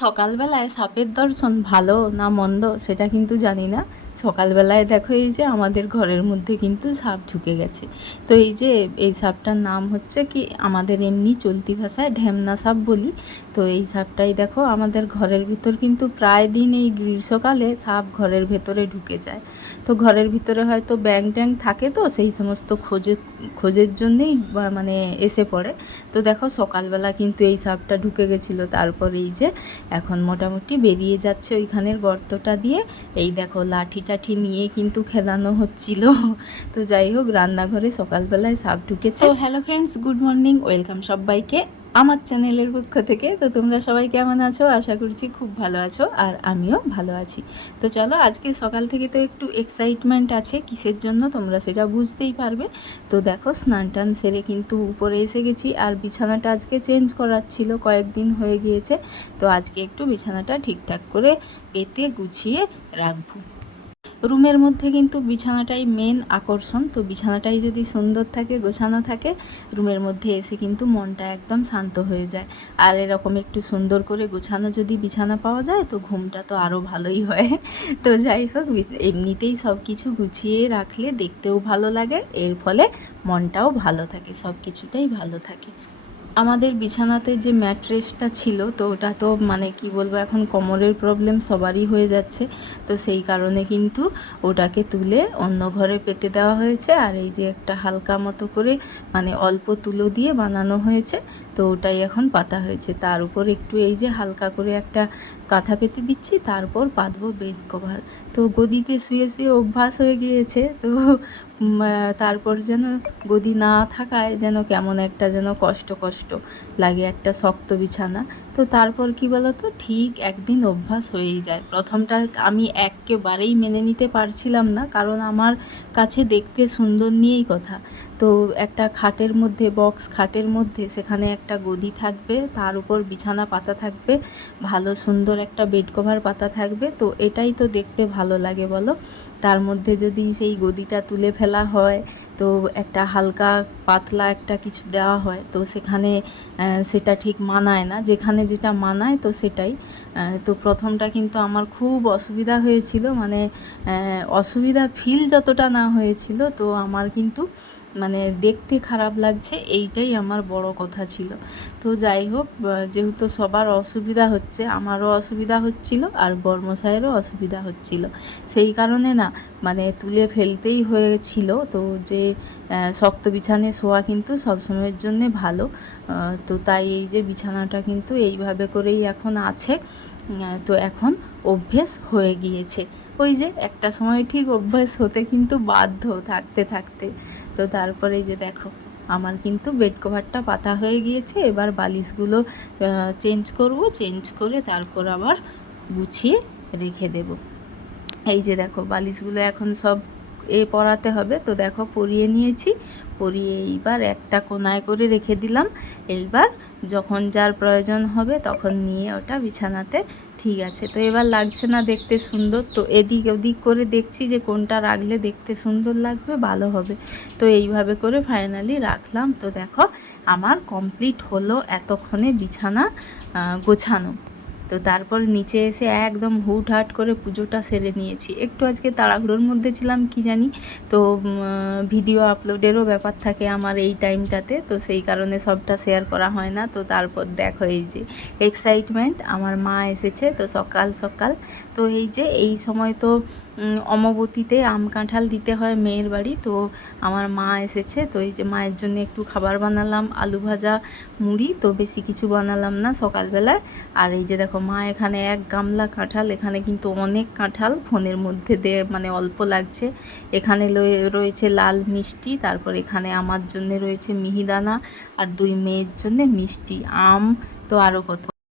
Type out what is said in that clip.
সকালবেলায় সাপের দর্শন ভালো না মন্দ সেটা কিন্তু জানি না। সকালবেলায় দেখো এই যে আমাদের ঘরের মধ্যে কিন্তু সাপ ঢুকে গেছে। তো এই যে, এই সাপটার নাম হচ্ছে কি, আমাদের এমনি চলতি ভাষায় ঢ্যামনা সাপ বলি। তো এই সাপটাই দেখো আমাদের ঘরের ভিতর কিন্তু প্রায় দিন এই গ্রীষ্মকালে সাপ ঘরের ভেতরে ঢুকে যায়। তো ঘরের ভিতরে হয়তো ব্যাং ট্যাং থাকে তো, সেই সমস্ত খোঁজে, খোঁজের জন্যেই মানে এসে পড়ে। তো দেখো সকালবেলা কিন্তু এই সাপটা ঢুকে গেছিল, তারপর এই যে এখন মোটামুটি বেরিয়ে যাচ্ছে ওইখানের গর্তটা দিয়ে। এই দেখো লাঠি টাঠি নিয়ে কিন্তু খেলানো হচ্ছিল। তো যাই হোক, রান্নাঘরে সকালবেলায় সাপ ঢুকেছে। Hello friends good morning welcome সবাইকে আমার চ্যানেলের পক্ষ থেকে। তো তোমরা সবাই কেমন আছো? আশা করছি খুব ভালো আছো আর আমিও ভালো আছি। তো চলো, আজকে সকাল থেকে তো একটু এক্সাইটমেন্ট আছে, কিসের জন্য তোমরা সেটা বুঝতেই পারবে। তো দেখো, স্নান টান সেরে কিন্তু উপরে এসে গেছি আর বিছানাটা আজকে চেঞ্জ করার ছিল, কয়েকদিন হয়ে গিয়েছে। তো আজকে একটু বিছানাটা ঠিকঠাক করে পেতে গুছিয়ে রাখব। রুমের মধ্যে কিন্তু বিছানাটাই মেন আকর্ষণ। তো বিছানাটাই যদি সুন্দর থাকে, গোছানো থাকে, রুমের মধ্যে এসে কিন্তু মনটা একদম শান্ত হয়ে যায়। আর এরকম একটু সুন্দর করে গোছানো যদি বিছানা পাওয়া যায়, তো ঘুমটা তো আরও ভালোই হয়। তো যাই হোক এমনিতেই সব কিছু গুছিয়ে রাখলে দেখতেও ভালো লাগে, এর ফলে মনটাও ভালো থাকে সব কিছুটাই ভালো থাকে। আমাদের বিছানাতে যে ম্যাট্রেসটা ছিল, তো ওটা তো মানে কি বলব, এখন কোমরের প্রবলেম সবারই হয়ে যাচ্ছে। তো সেই কারণে কিন্তু ওটাকে তুলে অন্য ঘরে পেতে দেওয়া হয়েছে। আর এই যে একটা হালকা মতো করে মানে অল্প তুলো দিয়ে বানানো হয়েছে, তো ওটাই এখন পাতা হয়েছে। তার উপর একটু এই যে হালকা করে একটা কাঁথা পেতে দিচ্ছি, তারপর পাতবো বেড কভার। তো গদিতে শুয়ে শুয়ে অভ্যাস হয়ে গিয়েছে, তো তারপর যেন গদি না থাকায় যেন কেমন একটা যেন কষ্ট কষ্ট লাগে, একটা শক্ত বিছানা। তো তারপর কি বলতো? ঠিক একদিন অভ্যাস হয়েই যায়। প্রথমটা আমি একেবারেই মেনে নিতে পারছিলাম না, কারণ আমার কাছে দেখতে সুন্দর নিয়েই কথা। তো একটা খাটের মধ্যে, বক্স খাটের মধ্যে, সেখানে একটা গদি থাকবে, তার উপর বিছানা পাতা থাকবে, ভালো সুন্দর একটা বেড কভার পাতা থাকবে, তো এটাই তো দেখতে ভালো লাগে বলো। তার মধ্যে যদি সেই গদিটা তুলে ফেলা হয় তো একটা হালকা পাতলা একটা কিছু দেওয়া হয়, তো সেখানে সেটা ঠিক মানায় না। যেখানে যেটা মানায় তো সেটাই। তো প্রথমটা কিন্তু আমার খুব অসুবিধা হয়েছিল। মানে অসুবিধা ফিল যতটা না হয়েছিল, তো আমার কিন্তু মানে দেখতে খারাপ লাগছে, এইটাই আমার বড় কথা ছিল। তো যাই হোক যেহেতু সবার অসুবিধা হচ্ছে, আমারও অসুবিধা হচ্ছিল আর বর্মশায়েরও অসুবিধা হচ্ছিল। সেই কারণে না মানে তুলে ফেলতেই হয়েছিল। তো যে শক্ত বিছানে শোয়া কিন্তু সবসময়ের জন্যে ভালো। তো তাই এই যে বিছানাটা কিন্তু এইভাবে করেই এখন আছে। তো এখন অভ্যেস হয়ে গিয়েছে। ওই যে একটা সময় ঠিক অভ্যাস হতে কিন্তু বাধ্য থাকতে থাকতে। তো তারপরে যে দেখো, আমার কিন্তু বেড কভারটা পাতা হয়ে গিয়েছে, এবার বালিশগুলো চেঞ্জ করব চেঞ্জ করে তারপর আবার গুছিয়ে রেখে দেব। এই যে দেখো, বালিশগুলো এখন সব এ পরাতে হবে। তো দেখো পরিয়ে নিয়েছি। পরিয়ে এইবার একটা কোনায় করে রেখে দিলাম। এইবার যখন যার প্রয়োজন হবে তখন নিয়ে ওটা বিছানাতে। ঠিক আছে, তো এবার লাগছে না দেখতে সুন্দর। তো এদিক ওদিক করে দেখছি যে কোনটা রাখলে দেখতে সুন্দর লাগবে, ভালো হবে। তো এইভাবে করে ফাইনালি রাখলাম। তো দেখো আমার কমপ্লিট হলো এতক্ষণে বিছানা গোছানো। তো তারপর নিচে এসে একদম হুট হাট করে পুজোটা সেরে নিয়েছি। একটু আজকে তাড়াহুড়োর মধ্যে ছিলাম, কি জানি? তো ভিডিও আপলোডেরও ব্যাপার থাকে আমার এই টাইমটাতে তো সেই কারণে সবটা শেয়ার করা হয় না। তো তারপর দেখো এই যে এক্সাইটমেন্ট আমার মা এসেছে তো সকাল সকাল। তো এই যে, এই সময় তো অমাবতীতে আম কাঁঠাল দিতে হয় মেয়ের বাড়ি। তো আমার মা এসেছে, তো এই যে মায়ের জন্য একটু খাবার বানালাম, আলু ভাজা, মুড়ি, তো বেশি কিছু বানালাম না সকালবেলায়। আর এই যে দেখো, মা এখানে এক গামলা কাঁঠাল, এখানে কিন্তু অনেক কাঁঠাল ফোনের মধ্যে দিয়ে মানে অল্প লাগছে। এখানে রয়েছে লাল মিষ্টি, তারপর এখানে আমার জন্য রয়েছে মিহিদানা, আর দুই মেয়ের জন্য মিষ্টি, আম, তো আরও কত।